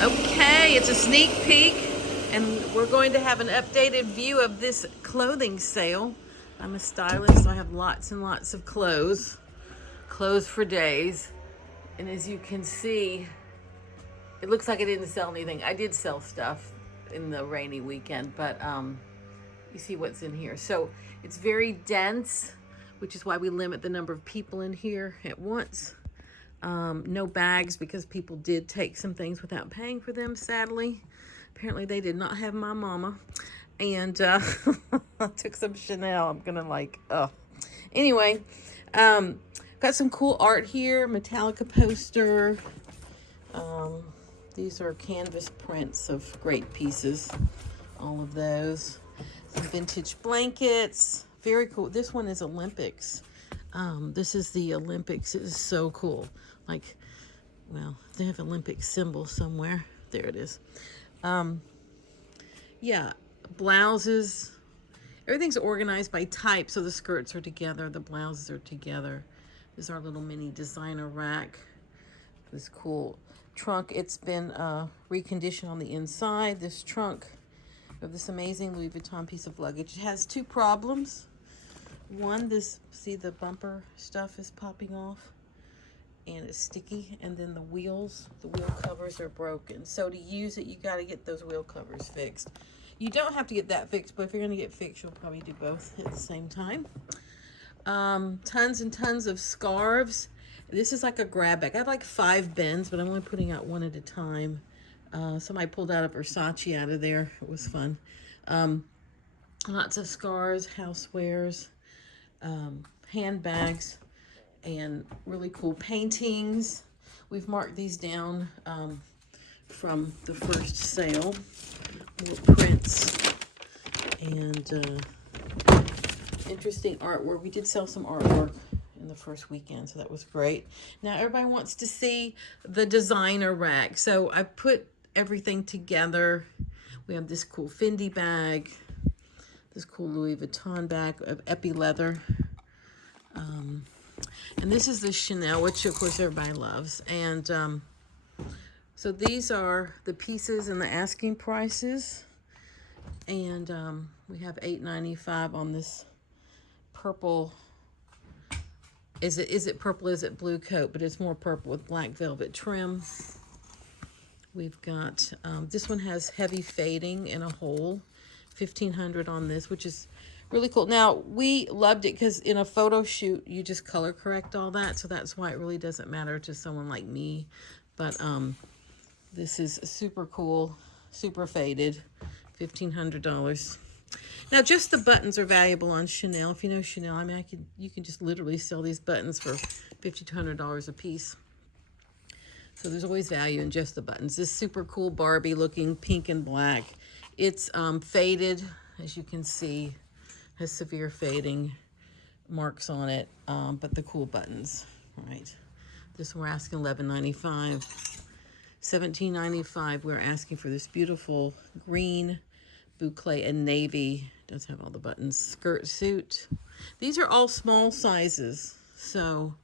Okay, it's a sneak peek, and we're going to have an updated view of this clothing sale. I'm a stylist, so I have lots and lots of clothes for days. And as you can see, it looks like I didn't sell anything. I did sell stuff in the rainy weekend, but you see what's in here. So it's very dense, which is why we limit the number of people in here at once. No bags because people did take some things without paying for them, sadly. Apparently they did not have my mama. And I took some Chanel. I'm gonna Anyway, got some cool art here. Metallica poster. These are canvas prints of great pieces. All of those. Some vintage blankets. Very cool. This one is Olympics. This is the Olympics. It is so cool. Like, well, they have Olympic symbol somewhere. There it is. Yeah, blouses. Everything's organized by type, so the skirts are together, the blouses are together. This is our little mini designer rack. This cool trunk. It's been reconditioned on the inside. This trunk of this amazing Louis Vuitton piece of luggage. It has two problems. One, see the bumper stuff is popping off and it's sticky, and then the wheel covers are broken. So to use it, you got to get those wheel covers fixed. You don't have to get that fixed, but if you're going to get fixed, you'll probably do both at the same time. Tons and tons of scarves. This is like a grab bag. I have like 5 bins, but I'm only putting out one at a time. Somebody pulled out a Versace out of there. It was fun. Lots of scarves, housewares, handbags, and really cool paintings. We've marked these down from the first sale. More prints and interesting artwork. We did sell some artwork in the first weekend, so that was great. Now everybody wants to see the designer rack, so I put everything together. We have this cool Fendi bag, this cool Louis Vuitton bag of epi leather, and this is the Chanel, which of course everybody loves. And so these are the pieces and the asking prices. And we have $8.95 on this purple. Is it purple? Is it blue coat? But it's more purple with black velvet trim. We've got this one has heavy fading in a hole. $1,500 on this, which is really cool. Now, we loved it because in a photo shoot, you just color correct all that. So that's why it really doesn't matter to someone like me. But this is super cool, super faded, $1,500. Now, just the buttons are valuable on Chanel. If you know Chanel, I mean, you can just literally sell these buttons for $50 to $100 a piece. So there's always value in just the buttons. This super cool Barbie looking pink and black. It's faded, as you can see, has severe fading marks on it, but the cool buttons, right? This one we're asking $11.95. $17.95 we're asking for this beautiful green boucle and navy. It does have all the buttons. Skirt suit. These are all small sizes, so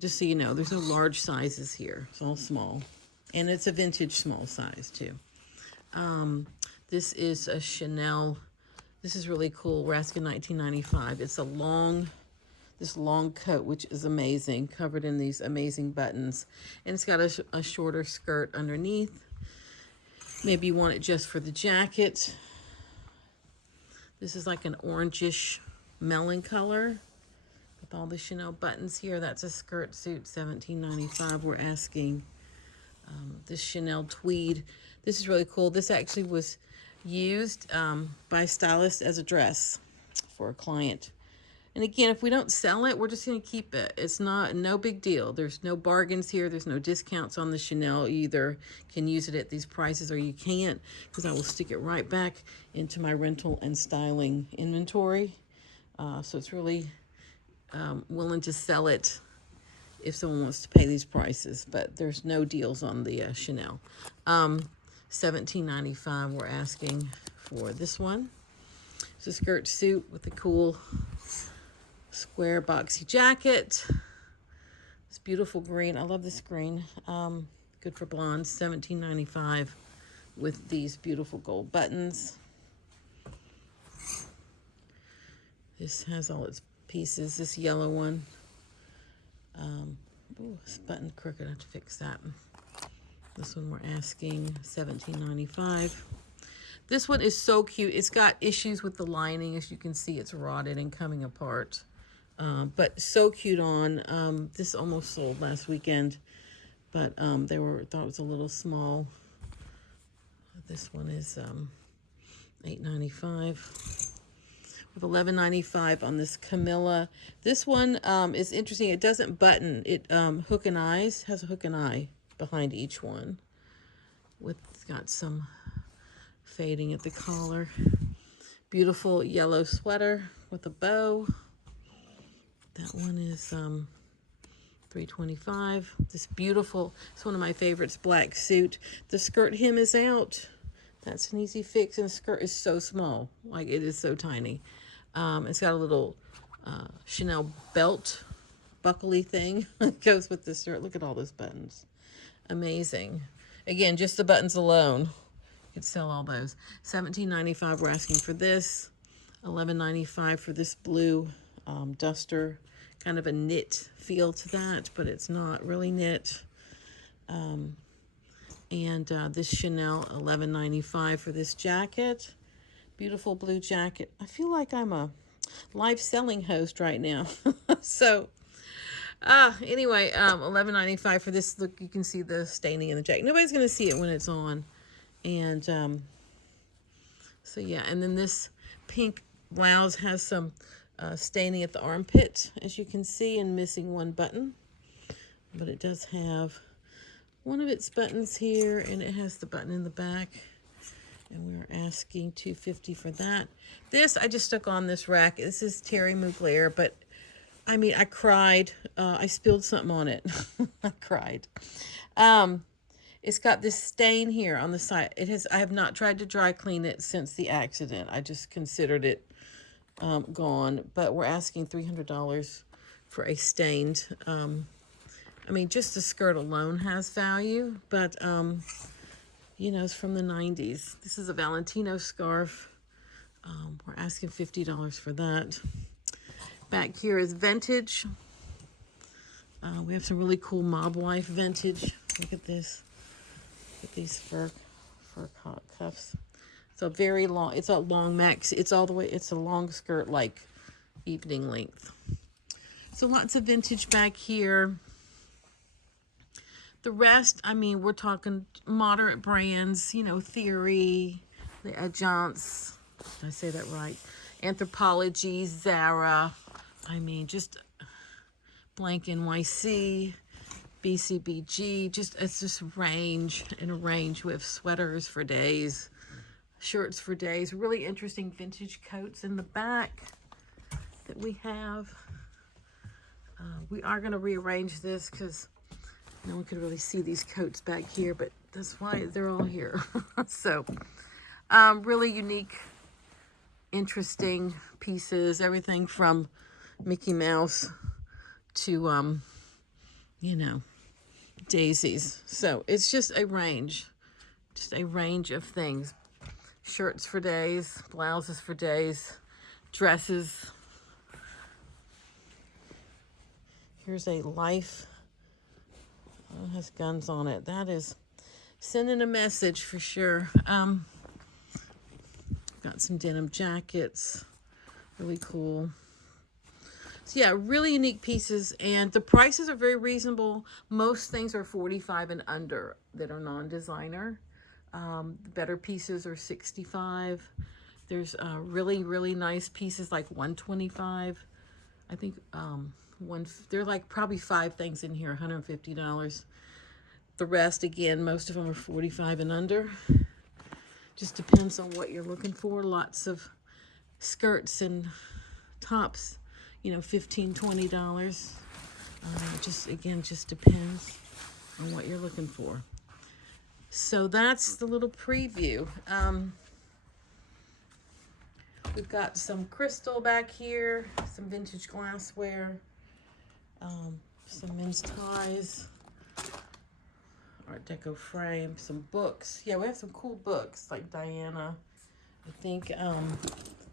just so you know, there's no large sizes here. It's all small, and it's a vintage small size too. This is a Chanel. This is really cool. We're asking $19.95. It's this long coat, which is amazing, covered in these amazing buttons. And it's got a shorter skirt underneath. Maybe you want it just for the jacket. This is like an orangish melon color with all the Chanel buttons here. That's a skirt suit, $17.95. We're asking this Chanel tweed. This is really cool. This actually was used by Stylists as a dress for a client. And again, if we don't sell it, we're just going to keep it. It's no big deal. There's no bargains here. There's no discounts on the Chanel. You either can use it at these prices or you can't, because I will stick it right back into my rental and styling inventory. So it's really willing to sell it if someone wants to pay these prices, but there's no deals on the Chanel. $17.95 we're asking for this one. It's a skirt suit with a cool square boxy jacket. This beautiful green. I love this green. Good for blondes, $17.95 with these beautiful gold buttons. This has all its pieces. This yellow one. Ooh, this button crooked. I have to fix that. This one we're asking $17.95. This one is so cute. It's got issues with the lining. As you can see, it's rotted and coming apart. But so cute on. This almost sold last weekend, but thought it was a little small. This one is $8.95. With $11.95 on this Camilla. This one is interesting. It doesn't button. It hook and eyes, has a hook and eye behind each one. It's got some fading at the collar. Beautiful yellow sweater with a bow. That one is $3.25. This beautiful, it's one of my favorites, black suit. The skirt hem is out. That's an easy fix, and the skirt is so small. Like, it is so tiny. It's got a little Chanel belt buckly thing that goes with this shirt. Look at all those buttons. Amazing. Again, just the buttons alone. You could sell all those. $17.95 we're asking for this. $11.95 for this blue duster. Kind of a knit feel to that, but it's not really knit. And this Chanel, $11.95 for this jacket. Beautiful blue jacket. I feel like I'm a live selling host right now. So, anyway, $11.95 for this. Look, you can see the staining in the jacket. Nobody's going to see it when it's on. And, so yeah. And then this pink blouse has some staining at the armpit, as you can see, and missing one button. But it does have one of its buttons here, and it has the button in the back. And we are asking $2.50 for that. This, I just stuck on this rack. This is Terry Mugler, but I mean, I cried. I spilled something on it. I cried. It's got this stain here on the side. I have not tried to dry clean it since the accident. I just considered it gone. But we're asking $300 for a stained. I mean, just the skirt alone has value, but you know, it's from the 90s. This is a Valentino scarf. We're asking $50 for that. Back here is vintage. We have some really cool mob wife vintage. Look at this. Look at these fur cuffs. It's a very long, it's a long max. It's all the way, it's a long skirt, like evening length. So lots of vintage back here. The rest, I mean, we're talking moderate brands, you know, Theory, the Agence, did I say that right? Anthropologie, Zara, I mean, just Blank NYC, BCBG, it's just range and a range. We have sweaters for days, shirts for days, really interesting vintage coats in the back that we have. We are going to rearrange this because no one could really see these coats back here, but that's why they're all here. So, really unique, interesting pieces, everything from Mickey Mouse to, you know, daisies. So it's just a range of things. Shirts for days, blouses for days, dresses. Here's a Life. Oh, it has guns on it. That is sending a message for sure. Got some denim jackets. Really cool. So yeah, really unique pieces, and the prices are very reasonable. Most things are $45 and under that are non-designer. The better pieces are $65. There's really, really nice pieces like $125. I think there are like probably 5 things in here, $150. The rest, again, most of them are $45 and under. Just depends on what you're looking for. Lots of skirts and tops, you know, $15, $20. Just depends on what you're looking for. So that's the little preview. We've got some crystal back here, some vintage glassware, some men's ties, Art Deco frame, some books. Yeah, we have some cool books like Diana. I think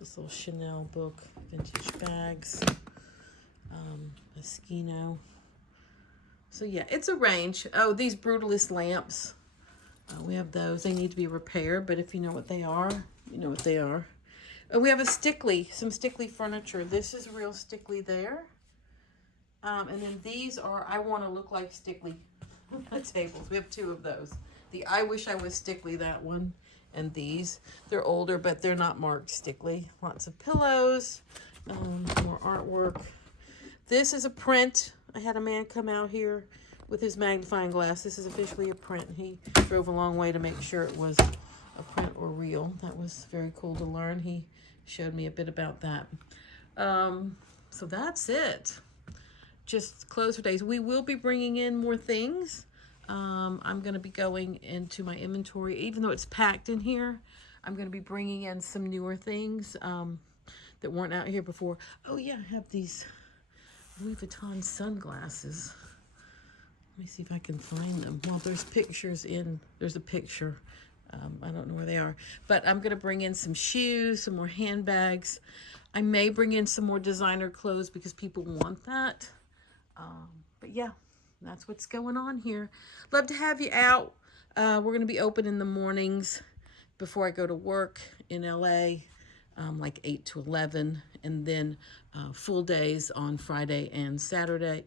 this little Chanel book, vintage bags, Moschino. So yeah, it's a range. Oh, these Brutalist lamps. We have those. They need to be repaired, but if you know what they are, you know what they are. We have a Stickley, some Stickley furniture. This is real Stickley there. And then these are, I want to look like Stickley tables. We have two of those. The I Wish I Was Stickley, that one, and these. They're older, but they're not marked Stickley. Lots of pillows, more artwork. This is a print. I had a man come out here with his magnifying glass. This is officially a print. He drove a long way to make sure it was a print or real. That was very cool to learn. He showed me a bit about that. So that's it. Just closer days. We will be bringing in more things. I'm going to be going into my inventory. Even though it's packed in here, I'm going to be bringing in some newer things that weren't out here before. Oh yeah, I have these Louis Vuitton sunglasses. Let me see if I can find them. Well, there's pictures in, there's a picture. I don't know where they are. But I'm going to bring in some shoes, some more handbags. I may bring in some more designer clothes because people want that. But yeah, that's what's going on here. Love to have you out. We're going to be open in the mornings before I go to work in LA, like 8 to 11. And then full days on Friday and Saturday.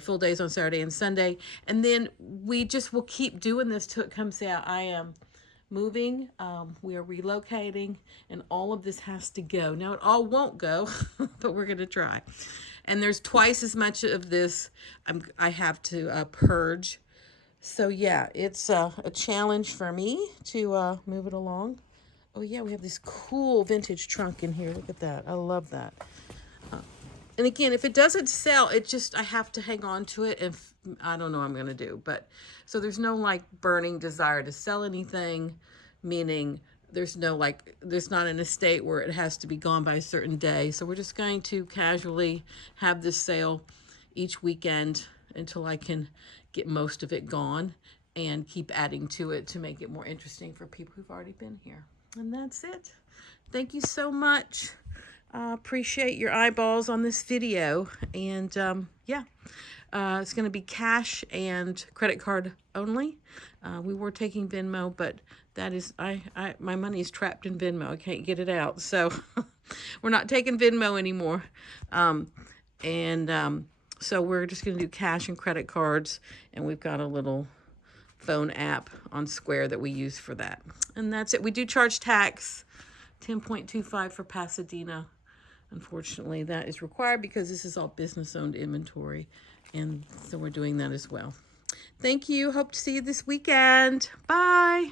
Full days on Saturday and Sunday. And then we just will keep doing this till it comes out. I am moving. We are relocating. And all of this has to go. Now, it all won't go, but we're going to try. And there's twice as much of this I have to purge. So, yeah, it's a challenge for me to move it along. Oh, yeah, we have this cool vintage trunk in here. Look at that. I love that. And again, if it doesn't sell, I have to hang on to it. If I don't know what I'm going to do. But so there's no like burning desire to sell anything, meaning there's not an estate where it has to be gone by a certain day. So we're just going to casually have this sale each weekend until I can get most of it gone and keep adding to it to make it more interesting for people who've already been here. And that's it. Thank you so much. Appreciate your eyeballs on this video. And yeah, it's going to be cash and credit card only. We were taking Venmo, but that is, my money is trapped in Venmo. I can't get it out. So we're not taking Venmo anymore. So we're just going to do cash and credit cards. And we've got a little phone app on Square that we use for that. And that's it. We do charge tax, 10.25 for Pasadena. Unfortunately, that is required because this is all business-owned inventory. And so we're doing that as well. Thank you. Hope to see you this weekend. Bye.